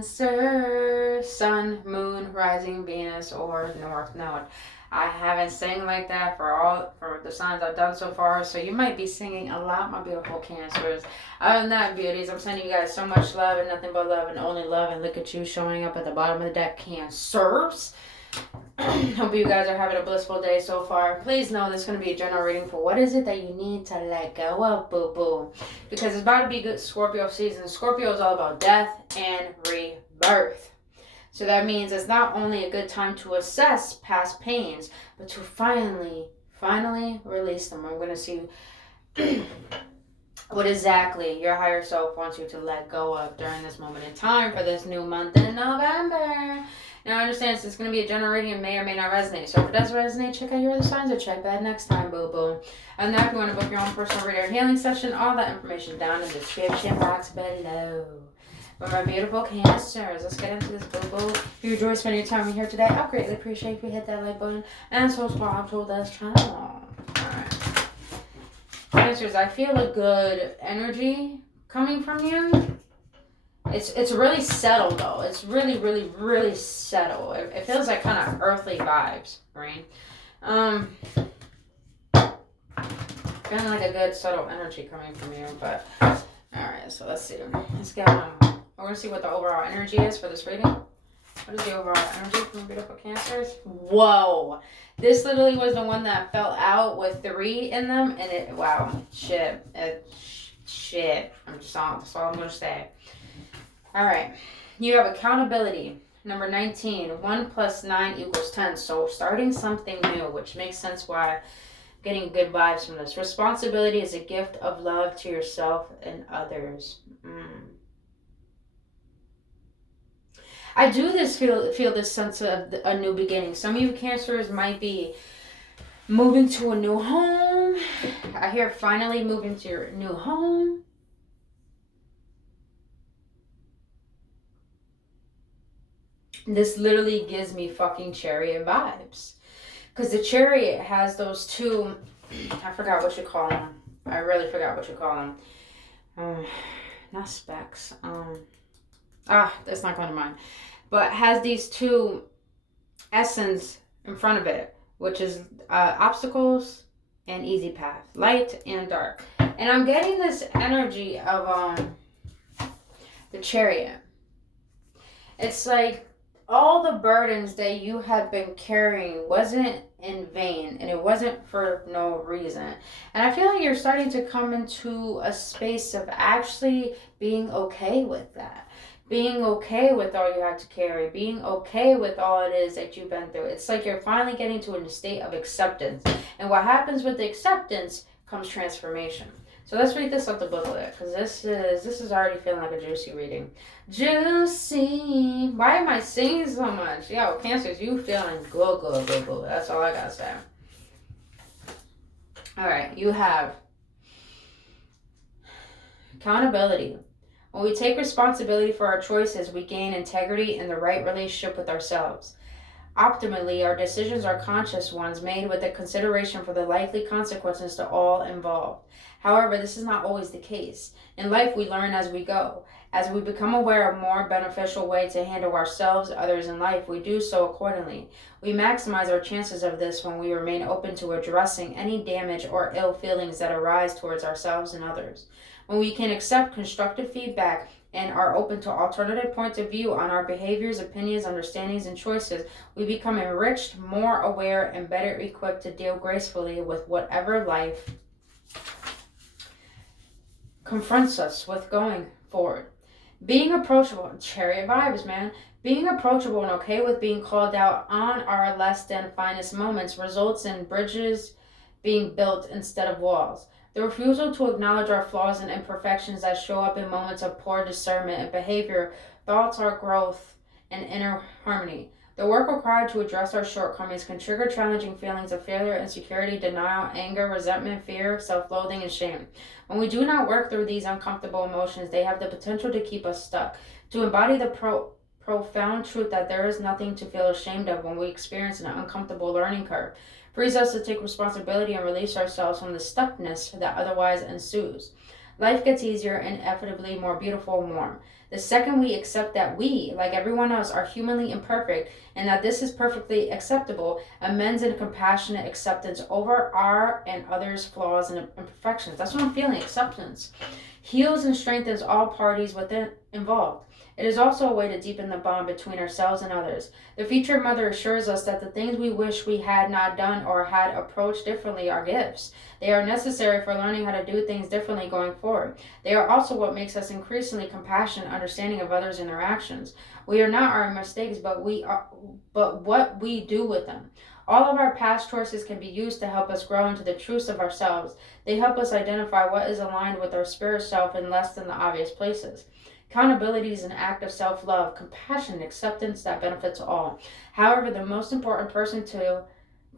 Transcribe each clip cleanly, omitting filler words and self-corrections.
Cancer, Sun, Moon, Rising, Venus, or North Node. I haven't sang like that for the signs I've done so far, so you might be singing a lot, my beautiful Cancers. Other than that, beauties, I'm sending you guys so much love and nothing but love and only love. And look at you showing up at the bottom of the deck, Cancers. Hope you guys are having a blissful day so far. Please know this is going to be a general reading for what is it that you need to let go of, boo-boo. Because it's about to be good Scorpio season. Scorpio is all about death and rebirth. So that means it's not only a good time to assess past pains, but to finally release them. I'm going to see what exactly your higher self wants you to let go of during this moment in time for this new month in November. Now, I understand it's going to be a general reading and may or may not resonate. So if it does resonate, check out your other signs or check back next time, boo-boo. And now if you want to book your own personal reader and healing session, all that information down in the description box below. But my beautiful Cancers, let's get into this, boo-boo. If you enjoyed spending your time with me here today, I'll greatly appreciate if you hit that like button and subscribe to this channel. Alright. Cancers, I feel a good energy coming from you. It's really settled though. It's really settled. It feels like kind of earthly vibes, right? Feeling like a good subtle energy coming from you, but alright, so let's see. Let's get we're gonna see what the overall energy is for this reading. What is the overall energy from beautiful Cancers? Whoa. This literally was the one that fell out with 3 in them, and it shit. That's all I'm gonna say. Alright, you have accountability. Number 19, 1 plus 9 equals 10. So starting something new, which makes sense why I'm getting good vibes from this. Responsibility is a gift of love to yourself and others. I do feel this sense of a new beginning. Some of you Cancers might be moving to a new home. I hear finally moving to your new home. This literally gives me fucking Chariot vibes. Because the Chariot has those two, I forgot what you call them. I really forgot what you call them. Not specs. That's not going to mind. But has these two essence in front of it, which is obstacles and easy path, light and dark. And I'm getting this energy of the Chariot. It's like all the burdens that you have been carrying wasn't in vain, and it wasn't for no reason. And I feel like you're starting to come into a space of actually being okay with that. Being okay with all you have to carry. Being okay with all it is that you've been through. It's like you're finally getting to a state of acceptance. And what happens with the acceptance comes transformation. So let's read this off the booklet, because this is already feeling like a juicy reading. Juicy. Why am I singing so much? Yo, Cancers, you feeling good. That's all I gotta say. Alright, you have accountability. When we take responsibility for our choices, we gain integrity and the right relationship with ourselves. Optimally, our decisions are conscious ones made with a consideration for the likely consequences to all involved. However, this is not always the case. In life, we learn as we go. As we become aware of a more beneficial way to handle ourselves, others in life, we do so accordingly. We maximize our chances of this when we remain open to addressing any damage or ill feelings that arise towards ourselves and others. When we can accept constructive feedback and are open to alternative points of view on our behaviors, opinions, understandings, and choices, we become enriched, more aware, and better equipped to deal gracefully with whatever life confronts us with going forward. Being approachable, Chariot vibes, man. Being approachable and okay with being called out on our less than finest moments results in bridges being built instead of walls. The refusal to acknowledge our flaws and imperfections that show up in moments of poor discernment and behavior thwarts our growth and inner harmony. The work required to address our shortcomings can trigger challenging feelings of failure, insecurity, denial, anger, resentment, fear, self-loathing, and shame. When we do not work through these uncomfortable emotions, they have the potential to keep us stuck. To embody the profound truth that there is nothing to feel ashamed of when we experience an uncomfortable learning curve frees us to take responsibility and release ourselves from the stuckness that otherwise ensues. life gets easier and inevitably more beautiful and warm. The second we accept that we, like everyone else, are humanly imperfect and that this is perfectly acceptable, amends and compassionate acceptance over our and others' flaws and imperfections. That's what I'm feeling, acceptance. Heals and strengthens all parties within involved. It is also a way to deepen the bond between ourselves and others. The future mother assures us that the things we wish we had not done or had approached differently are gifts. They are necessary for learning how to do things differently going forward. They are also what makes us increasingly compassionate, understanding of others' interactions. We are not our mistakes, but what we do with them. All of our past choices can be used to help us grow into the truths of ourselves. They help us identify what is aligned with our spirit self in less than the obvious places. Accountability is an act of self-love, compassion, and acceptance that benefits all. However, the most important person to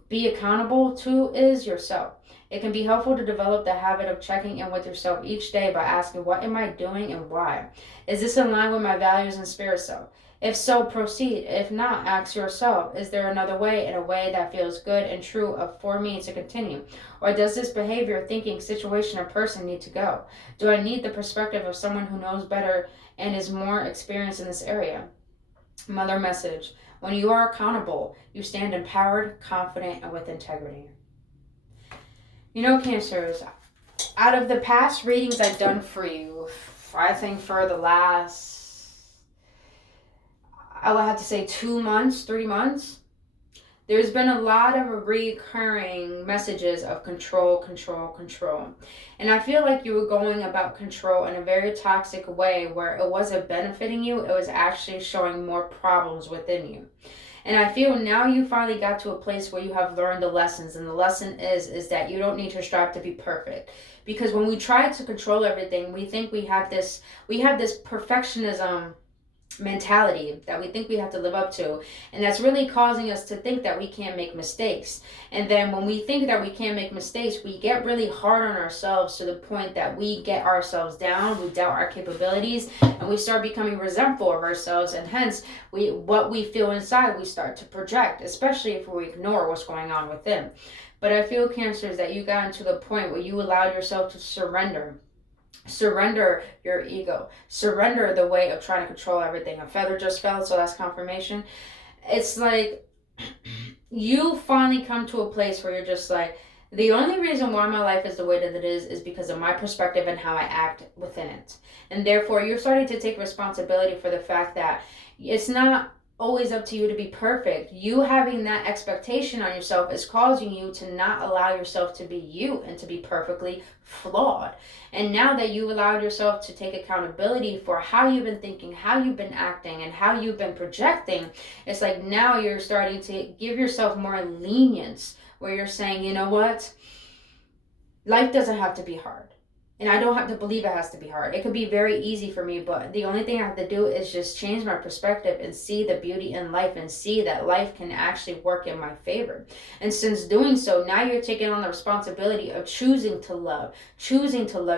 be accountable to is yourself. It can be helpful to develop the habit of checking in with yourself each day by asking, what am I doing and why? Is this in line with my values and spirit self? If so, proceed. If not, ask yourself, is there another way, in a way that feels good and true for me to continue? Or does this behavior, thinking, situation, or person need to go? Do I need the perspective of someone who knows better and is more experienced in this area? Mother message. When you are accountable, you stand empowered, confident, and with integrity. You know, Cancers, out of the past readings I've done for you, I think for the last, I would have to say 2 months, 3 months, there's been a lot of recurring messages of control, control, control. And I feel like you were going about control in a very toxic way where it wasn't benefiting you, it was actually showing more problems within you. And I feel now you finally got to a place where you have learned the lessons. And the lesson is that you don't need to strive to be perfect. Because when we try to control everything, we think we have this perfectionism mentality that we think we have to live up to, and that's really causing us to think that we can't make mistakes. And then when we think that we can't make mistakes, we get really hard on ourselves to the point that we get ourselves down, we doubt our capabilities, and we start becoming resentful of ourselves, and hence what we feel inside we start to project, especially if we ignore what's going on within. But I feel, Cancers, that you got into the point where you allowed yourself to surrender your ego, surrender the way of trying to control everything. A feather just fell, so that's confirmation. It's like you finally come to a place where you're just like, the only reason why my life is the way that it is because of my perspective and how I act within it. And therefore you're starting to take responsibility for the fact that it's not always up to you to be perfect. You having that expectation on yourself is causing you to not allow yourself to be you and to be perfectly flawed. And now that you allowed yourself to take accountability for how you've been thinking, how you've been acting, and how you've been projecting, it's like now you're starting to give yourself more lenience where you're saying, you know what? Life doesn't have to be hard. And I don't have to believe it has to be hard. It could be very easy for me, but the only thing I have to do is just change my perspective and see the beauty in life and see that life can actually work in my favor. And since doing so, now you're taking on the responsibility of choosing to love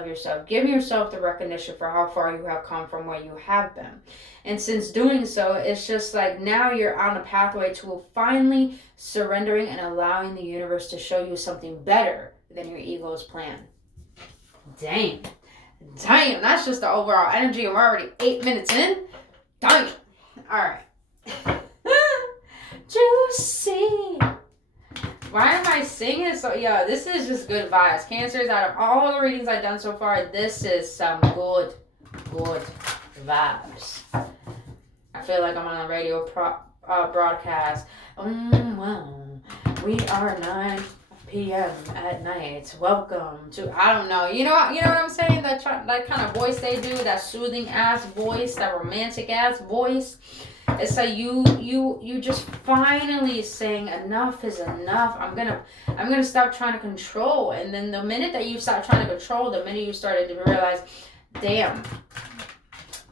yourself, giving yourself the recognition for how far you have come from where you have been. And since doing so, it's just like now you're on a pathway to finally surrendering and allowing the universe to show you something better than your ego's plan. Damn, that's just the overall energy. We're already 8 minutes in. Damn. Alright. Juicy. Why am I singing so? Yeah, this is just good vibes. Cancers, out of all the readings I've done so far, this is some good vibes. I feel like I'm on a radio broadcast. Well, we are 9 p.m. at night. Welcome to, I don't know. You know what I'm saying? That kind of voice they do, that soothing ass voice, that romantic ass voice. It's like you just finally saying enough is enough. I'm gonna stop trying to control. And then the minute that you stop trying to control, the minute you started to realize, damn,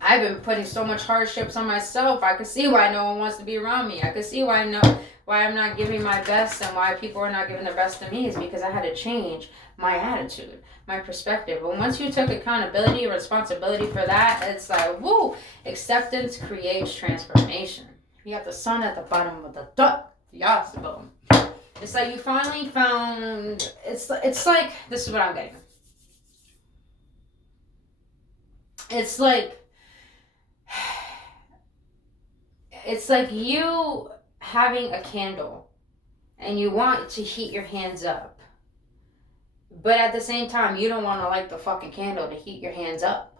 I've been putting so much hardships on myself. I can see why no one wants to be around me. I can see why I'm not giving my best and why people are not giving their best to me is because I had to change my attitude, my perspective. And once you took accountability and responsibility for that, it's like, woo, acceptance creates transformation. You got the sun at the bottom of the duck. Yes, boom. It's like you finally found, it's like, this is what I'm getting. it's like you having a candle and you want to heat your hands up, but at the same time you don't want to light the fucking candle to heat your hands up.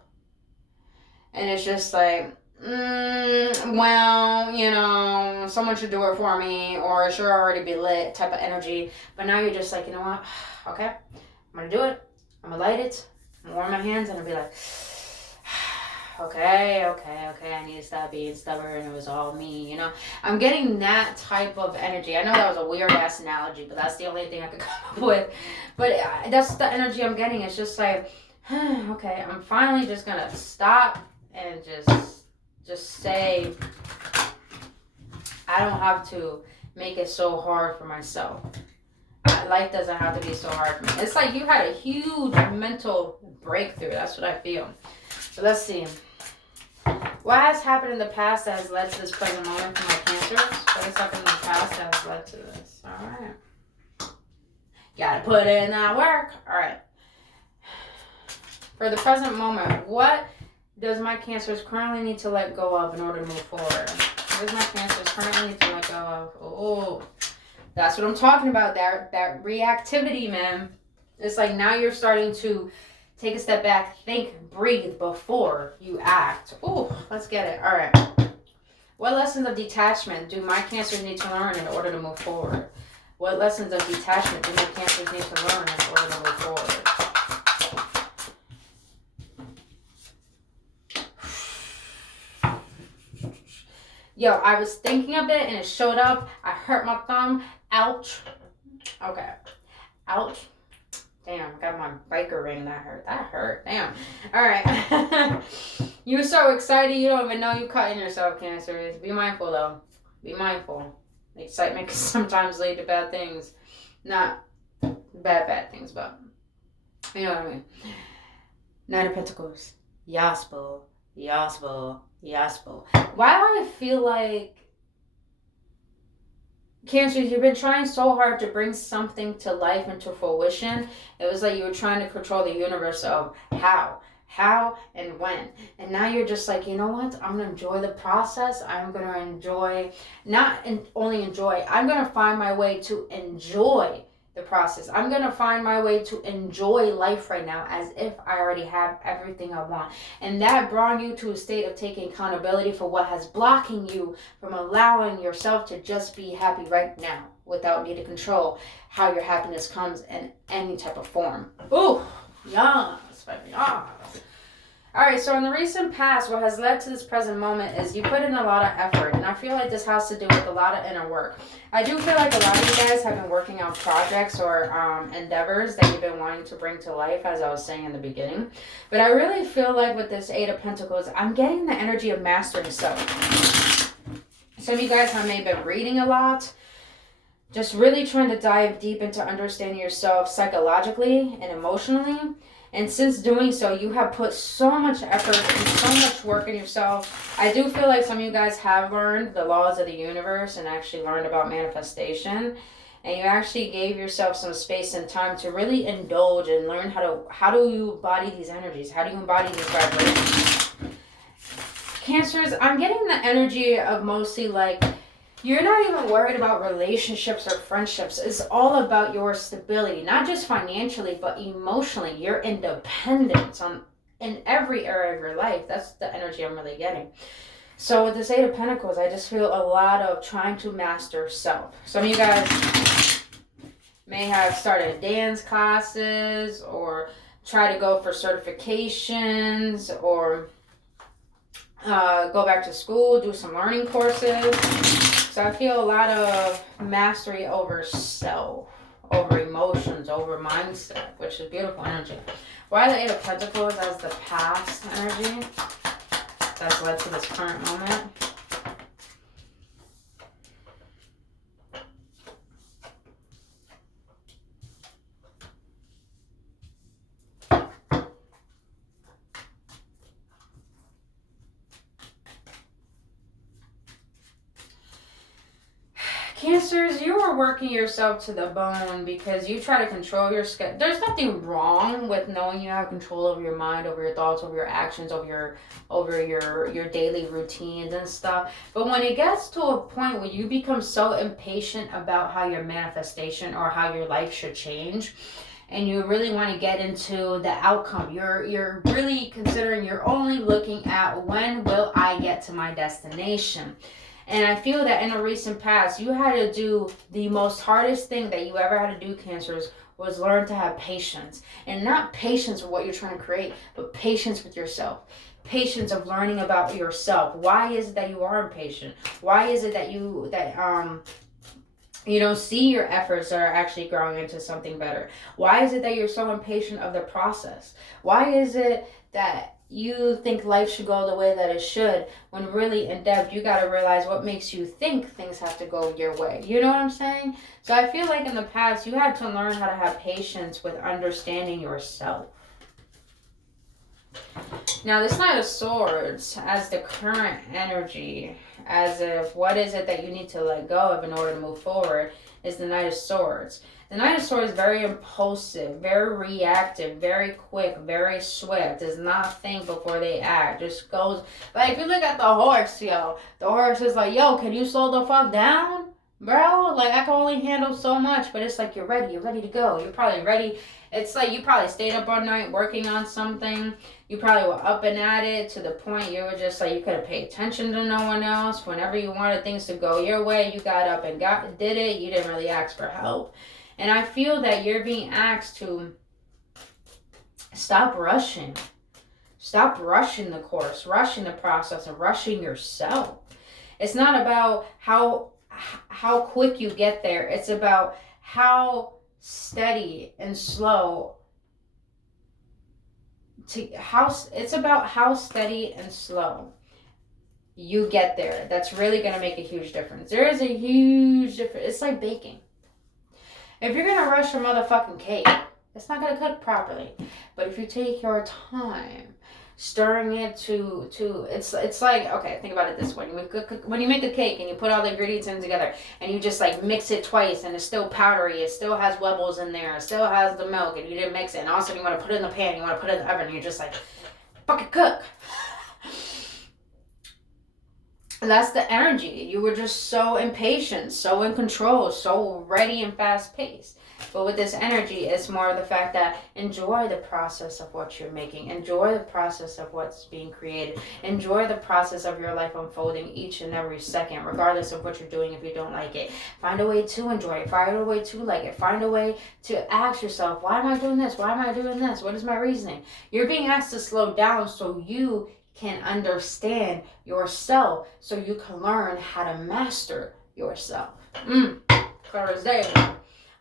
And it's just like, well, you know, someone should do it for me, or it should already be lit type of energy. But now you're just like, you know what? Okay, I'm gonna do it. I'm gonna light it. I'm gonna warm my hands, and I'll be like, okay, I need to stop being stubborn. It was all me, you know. I'm getting that type of energy. I know that was a weird ass analogy, but that's the only thing I could come up with. But that's the energy I'm getting. It's just like, okay, I'm finally just gonna stop and just say, I don't have to make it so hard for myself. Life doesn't have to be so hard for me. It's like you had a huge mental breakthrough. That's what I feel. So let's see. What has happened in the past that has led to this present moment for my cancers? What has happened in the past that has led to this? Alright. Gotta put in that work. Alright. For the present moment, what does my cancers currently need to let go of in order to move forward? What does my cancers currently need to let go of? Oh, that's what I'm talking about. That reactivity, man. It's like now you're starting to take a step back, think, breathe before you act. Oh, let's get it. All right. What lessons of detachment do my cancers need to learn in order to move forward? What lessons of detachment do my cancers need to learn in order to move forward? Yo, I was thinking of it and it showed up. I hurt my thumb. Ouch. Okay. Ouch. Damn, got my biker ring. That hurt. That hurt. Damn. All right. You're so excited you don't even know you're cutting yourself, Cancers. Be mindful, though. Be mindful. Excitement can sometimes lead to bad things. Not bad things, but you know what I mean. Nine of Pentacles. Yaspo. Why do I feel like, Cancers, you've been trying so hard to bring something to life and to fruition. It was like you were trying to control the universe of how and when. And now you're just like, you know what? I'm going to enjoy the process. I'm going to enjoy, only enjoy, I'm going to find my way to enjoy the process. I'm going to find my way to enjoy life right now as if I already have everything I want. And that brought you to a state of taking accountability for what has blocking you from allowing yourself to just be happy right now without need to control how your happiness comes in any type of form. Ooh, yes, baby, yes. All right, so in the recent past, what has led to this present moment is you put in a lot of effort, and I feel like this has to do with a lot of inner work. I do feel like a lot of you guys have been working on projects or endeavors that you've been wanting to bring to life, as I was saying in the beginning. But I really feel like with this Eight of Pentacles, I'm getting the energy of mastering self. Some of you guys have maybe been reading a lot, just really trying to dive deep into understanding yourself psychologically and emotionally. And since doing so, you have put so much effort and so much work in yourself. I do feel like some of you guys have learned the laws of the universe and actually learned about manifestation. And you actually gave yourself some space and time to really indulge and learn how do you embody these energies? How do you embody these vibrations? Cancers, I'm getting the energy of mostly like, you're not even worried about relationships or friendships. It's all about your stability, not just financially, but emotionally, your independence in every area of your life. That's the energy I'm really getting. So with this Eight of Pentacles, I just feel a lot of trying to master self. Some of you guys may have started dance classes or try to go for certifications or go back to school, do some learning courses. So I feel a lot of mastery over self, over emotions, over mindset, which is beautiful energy. Why the Eight of Pentacles as the past energy that's led to this current moment? Cancers, you are working yourself to the bone because you try to control your schedule. There's nothing wrong with knowing you have control over your mind, over your thoughts, over your actions, over your daily routines and stuff. But when it gets to a point where you become so impatient about how your manifestation or how your life should change, and you really want to get into the outcome, you're really considering, you're only looking at when will I get to my destination. And I feel that in a recent past, you had to do the most hardest thing that you ever had to do, Cancers, was learn to have patience. And not patience with what you're trying to create, but patience with yourself. Patience of learning about yourself. Why is it that you are impatient? Why is it that you don't see your efforts that are actually growing into something better? Why is it that you're so impatient of the process? Why is it that you think life should go the way that it should, when really in depth you got to realize what makes you think things have to go your way? You know what I'm saying? So I feel like in the past you had to learn how to have patience with understanding yourself. Now this Knight of Swords as the current energy, as if what is it that you need to let go of in order to move forward, is the Knight of Swords. The Knight of Swords is very impulsive, very reactive, very quick, very swift. Does not think before they act. Just goes, like, if you look at the horse, yo, the horse is like, yo, can you slow the fuck down? Bro, like, I can only handle so much. But it's like, you're ready to go. You're probably ready. It's like you probably stayed up all night working on something. You probably were up and at it to the point you were just like, you could have paid attention to no one else. Whenever you wanted things to go your way, you got up and did it. You didn't really ask for help. And I feel that you're being asked to stop rushing. Stop rushing the course, rushing the process, and rushing yourself. It's not about how quick you get there. It's about how steady and slow. It's about how steady and slow you get there. That's really going to make a huge difference. There is a huge difference. It's like baking. If you're going to rush a motherfucking cake, it's not going to cook properly. But if you take your time stirring it to it's like, okay, think about it this way. When you make a cake and you put all the ingredients in together and you just like mix it twice and it's still powdery, it still has webbles in there, it still has the milk, and you didn't mix it, and all of a sudden you want to put it in the pan, you want to put it in the oven, and you're just like, fucking cook. That's the energy. You were just so impatient, so in control, so ready and fast paced. But with this energy, it's more of the fact that enjoy the process of what you're making. Enjoy the process of what's being created. Enjoy the process of your life unfolding each and every second, regardless of what you're doing if you don't like it. Find a way to enjoy it. Find a way to like it. Find a way to ask yourself, why am I doing this? Why am I doing this? What is my reasoning? You're being asked to slow down so you can understand yourself, so you can learn how to master yourself.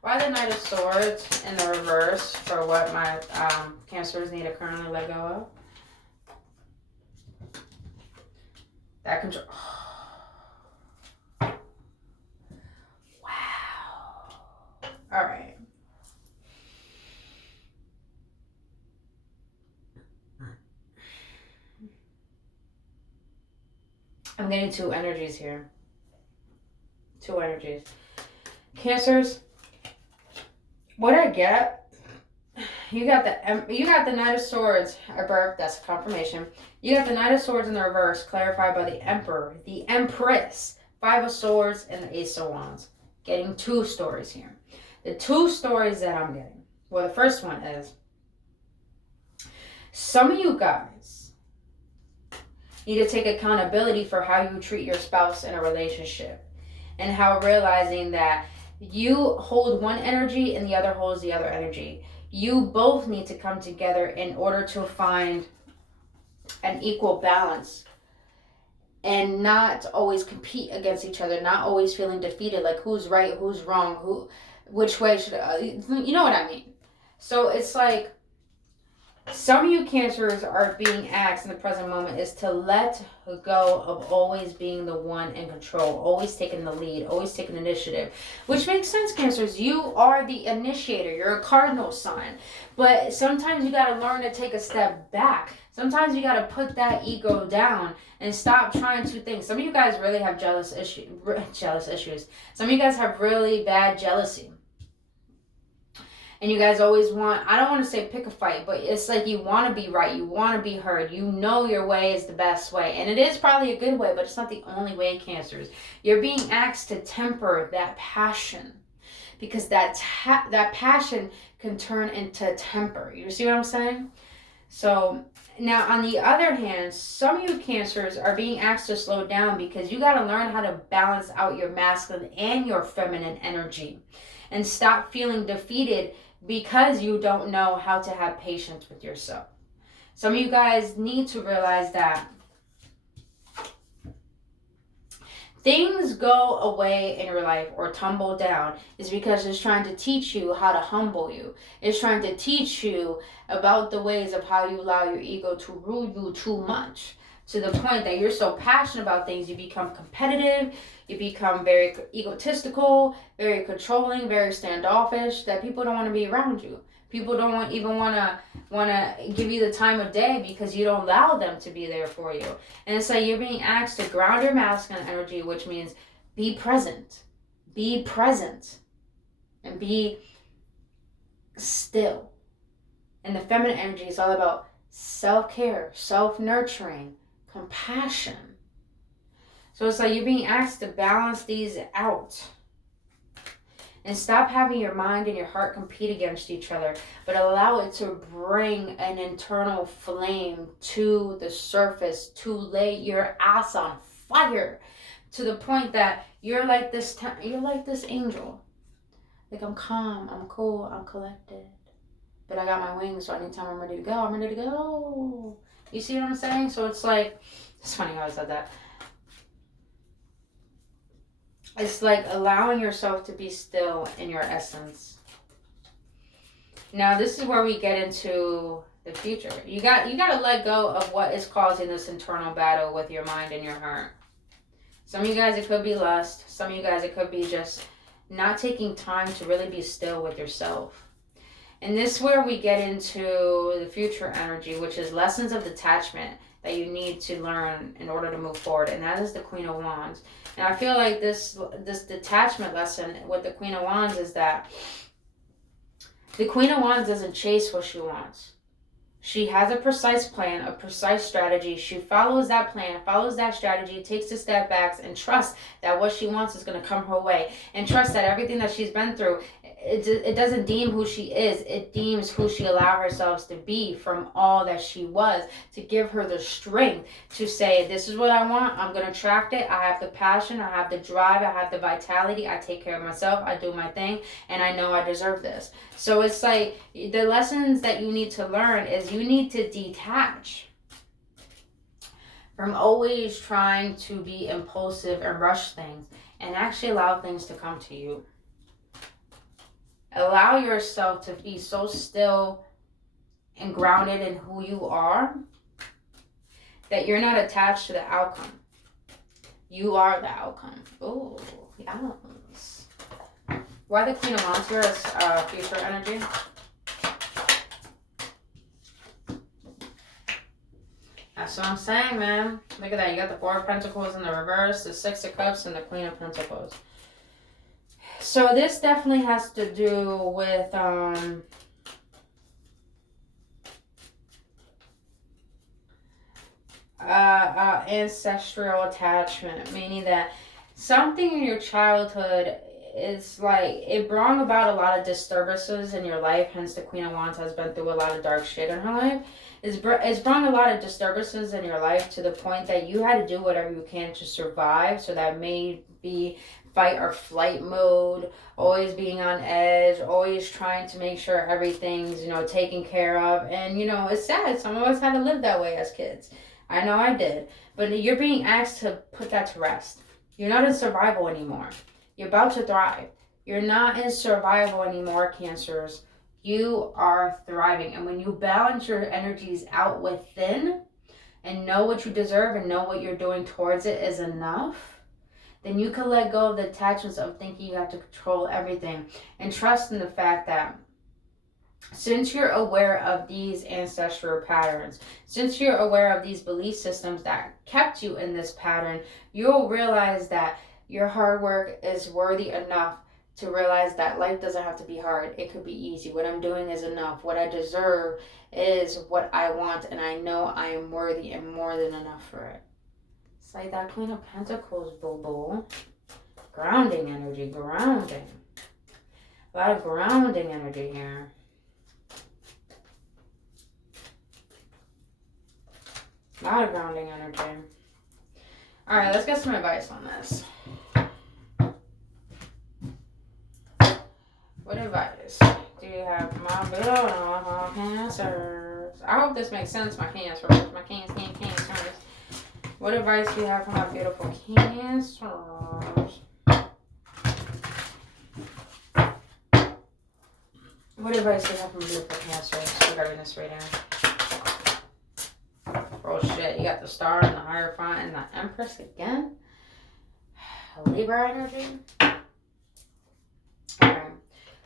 Why the Knight of Swords in the reverse for what my Cancers need to currently let go of? That control. Wow. All right. I'm getting two energies here. Two energies. Cancers, what I get, you got the Knight of Swords at birth, that's confirmation. You got the Knight of Swords in the reverse, clarified by the Emperor, the Empress, Five of Swords, and the Ace of Wands. Getting two stories here. The two stories that I'm getting. Well, the first one is, some of you guys need to take accountability for how you treat your spouse in a relationship, and how realizing that you hold one energy and the other holds the other energy. You both need to come together in order to find an equal balance and not always compete against each other, not always feeling defeated, like who's right, who's wrong, which way should you know what I mean? So it's like, Some of you Cancers are being asked in the present moment is to let go of always being the one in control, always taking the lead, always taking initiative, which makes sense, Cancers. You are the initiator. You're a cardinal sign. But sometimes you got to learn to take a step back. Sometimes you got to put that ego down and stop trying to think. Some of you guys really have jealous issues. Some of you guys have really bad jealousy. And you guys always want, I don't want to say pick a fight, but it's like you want to be right. You want to be heard. You know your way is the best way. And it is probably a good way, but it's not the only way, Cancers. You're being asked to temper that passion. Because that passion can turn into temper. You see what I'm saying? So now on the other hand, some of you Cancers are being asked to slow down because you got to learn how to balance out your masculine and your feminine energy. And stop feeling defeated because you don't know how to have patience with yourself. Some of you guys need to realize that things go away in your life or tumble down is because it's trying to teach you how to humble you. It's trying to teach you about the ways of how you allow your ego to rule you too much. To the point that you're so passionate about things, you become competitive, you become very egotistical, very controlling, very standoffish, that people don't want to be around you. People don't even want to give you the time of day because you don't allow them to be there for you. And it's like you're being asked to ground your masculine energy, which means be present. Be present. And be still. And the feminine energy is all about self-care, self-nurturing, compassion. So it's like you're being asked to balance these out. And stop having your mind and your heart compete against each other, but allow it to bring an internal flame to the surface, to lay your ass on fire, to the point that you're like this angel. Like, I'm calm, I'm cool, I'm collected. But I got my wings, so anytime I'm ready to go, I'm ready to go. You see what I'm saying? So it's like, it's funny how I said that. It's like allowing yourself to be still in your essence. Now, this is where we get into the future. You got to let go of what is causing this internal battle with your mind and your heart. Some of you guys, it could be lust. Some of you guys, it could be just not taking time to really be still with yourself. And this is where we get into the future energy, which is lessons of detachment that you need to learn in order to move forward. And that is the Queen of Wands. And I feel like this detachment lesson with the Queen of Wands is that the Queen of Wands doesn't chase what she wants. She has a precise plan, a precise strategy. She follows that plan, follows that strategy, takes a step back, and trusts that what she wants is going to come her way. And trusts that everything that she's been through, it doesn't deem who she is. It deems who she allowed herself to be from all that she was, to give her the strength to say, this is what I want. I'm going to attract it. I have the passion. I have the drive. I have the vitality. I take care of myself. I do my thing. And I know I deserve this. So it's like the lessons that you need to learn is you need to detach from always trying to be impulsive and rush things and actually allow things to come to you. Allow yourself to be so still and grounded in who you are that you're not attached to the outcome. You are the outcome. Oh, yes. Why the Queen of Wands here is future energy? That's what I'm saying, man. Look at that. You got the Four of Pentacles in the reverse, the Six of Cups, and the Queen of Pentacles. So this definitely has to do with ancestral attachment, meaning that something in your childhood is like, it brought about a lot of disturbances in your life. Hence the Queen of Wands has been through a lot of dark shit in her life. It's brought a lot of disturbances in your life to the point that you had to do whatever you can to survive. So that may be fight or flight mode, always being on edge, always trying to make sure everything's, taken care of. And, it's sad. Some of us had to live that way as kids. I know I did. But you're being asked to put that to rest. You're not in survival anymore. You're about to thrive. You're not in survival anymore, Cancers. You are thriving. And when you balance your energies out within and know what you deserve and know what you're doing towards it is enough, then you can let go of the attachments of thinking you have to control everything and trust in the fact that since you're aware of these ancestral patterns, since you're aware of these belief systems that kept you in this pattern, you'll realize that your hard work is worthy enough to realize that life doesn't have to be hard. It could be easy. What I'm doing is enough. What I deserve is what I want, and I know I am worthy and more than enough for it. It's like that Queen of Pentacles, boo-boo. Grounding energy, grounding. A lot of grounding energy here. A lot of grounding energy. Alright, let's get some advice on this. What advice do you have for my beautiful Cancers? I hope this makes sense, my Cancers. My Cancers. What advice do you have for my beautiful Cancers? What advice do you have for my beautiful Cancers regarding this reading? Oh shit, you got the Star and the Hierophant and the Empress again? Libra energy? Okay.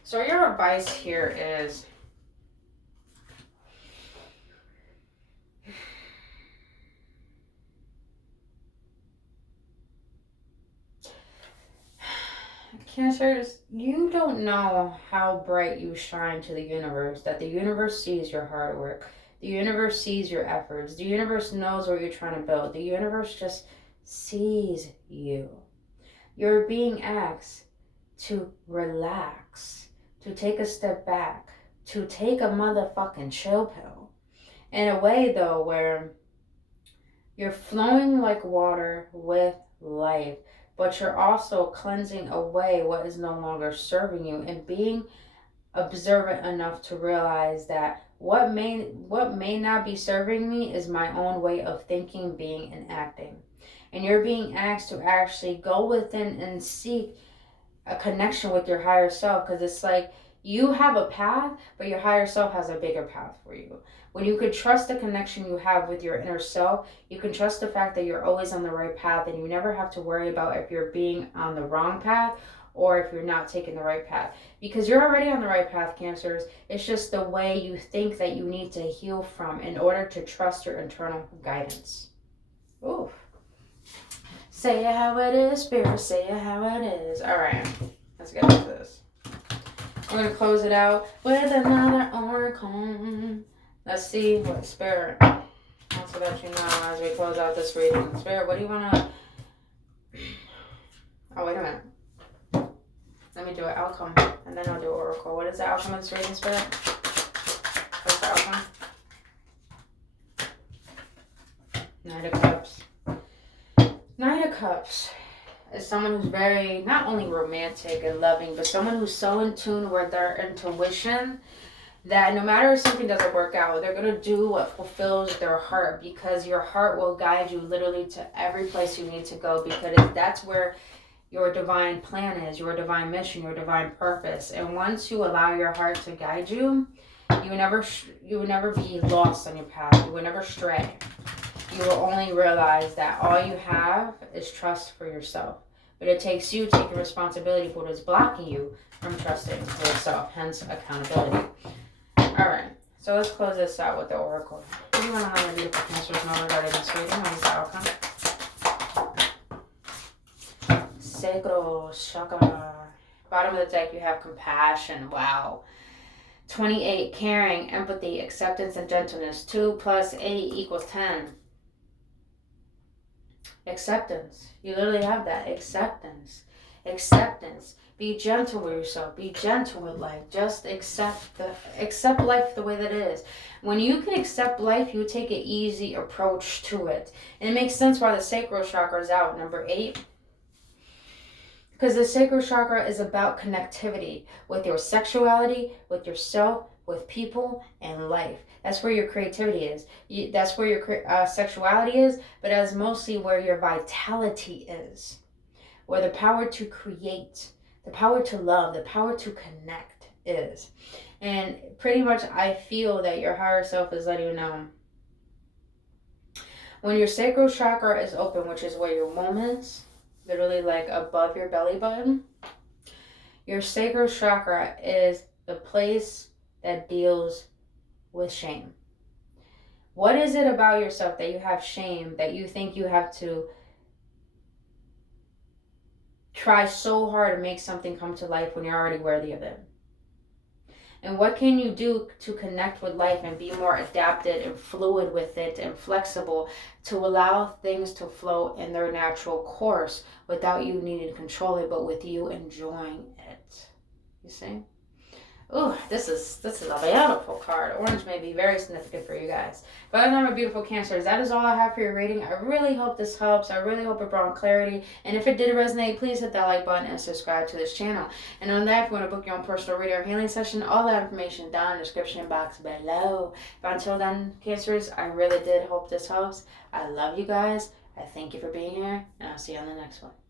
So your advice here is Cancers, you don't know how bright you shine to the universe, that the universe sees your hard work. The universe sees your efforts. The universe knows what you're trying to build. The universe just sees you. You're being asked to relax, to take a step back, to take a motherfucking chill pill. In a way, though, where you're flowing like water with life, but you're also cleansing away what is no longer serving you and being observant enough to realize that what may not be serving me is my own way of thinking, being, and acting. And you're being asked to actually go within and seek a connection with your higher self, because it's like you have a path, but your higher self has a bigger path for you. When you could trust the connection you have with your inner self, you can trust the fact that you're always on the right path, and you never have to worry about if you're being on the wrong path or if you're not taking the right path. Because you're already on the right path, Cancers. It's just the way you think that you need to heal from in order to trust your internal guidance. Ooh. Say it how it is, Spirit. Say it how it is. All right. Let's get into this. We're going to close it out with another oracle. Let's see what Spirit wants to let you know as we close out this reading. Spirit, what do you want to... Oh, wait a minute. Let me do an outcome, and then I'll do oracle. What is the outcome of this reading, Spirit? What's the outcome? Knight of Cups. Knight of Cups is someone who's very, not only romantic and loving, but someone who's so in tune with their intuition that no matter if something doesn't work out, they're going to do what fulfills their heart, because your heart will guide you literally to every place you need to go, because that's where your divine plan is, your divine mission, your divine purpose. And once you allow your heart to guide you, you will never be lost on your path. You will never stray. You will only realize that all you have is trust for yourself. But it takes you taking responsibility for what is blocking you from trusting yourself, hence accountability. Alright, so let's close this out with the oracle. What do you want to know the beautiful Cancers know regarding this reading? What is the outcome? Sacral Chakra. Bottom of the deck, you have compassion. Wow. 28, caring, empathy, acceptance, and gentleness. 2 plus 8 equals 10. Acceptance. You literally have that. Acceptance. Acceptance. Be gentle with yourself. Be gentle with life. Just accept life the way that it is. When you can accept life, you take an easy approach to it. And it makes sense why the Sacral Chakra is out. Number 8. Because the Sacral Chakra is about connectivity with your sexuality, with yourself, with people, and life. That's where your creativity is. That's where your sexuality is, but that's mostly where your vitality is. Where the power to create, the power to love, the power to connect is. And pretty much I feel that your higher self is letting you know. When your sacral chakra is open, which is where your womb is, literally like above your belly button, your sacral chakra is the place that deals with shame. What is it about yourself that you have shame, that you think you have to try so hard to make something come to life when you're already worthy of it? And what can you do to connect with life and be more adapted and fluid with it and flexible to allow things to flow in their natural course without you needing to control it, but with you enjoying it? You see? Oh, this is a beautiful card. Orange may be very significant for you guys. But I'm a beautiful Cancers. That is all I have for your reading. I really hope this helps. I really hope it brought clarity. And if it did resonate, please hit that like button and subscribe to this channel. And on that, if you want to book your own personal reading or healing session, all that information down in the description box below. But until then, Cancers, I really did hope this helps. I love you guys. I thank you for being here. And I'll see you on the next one.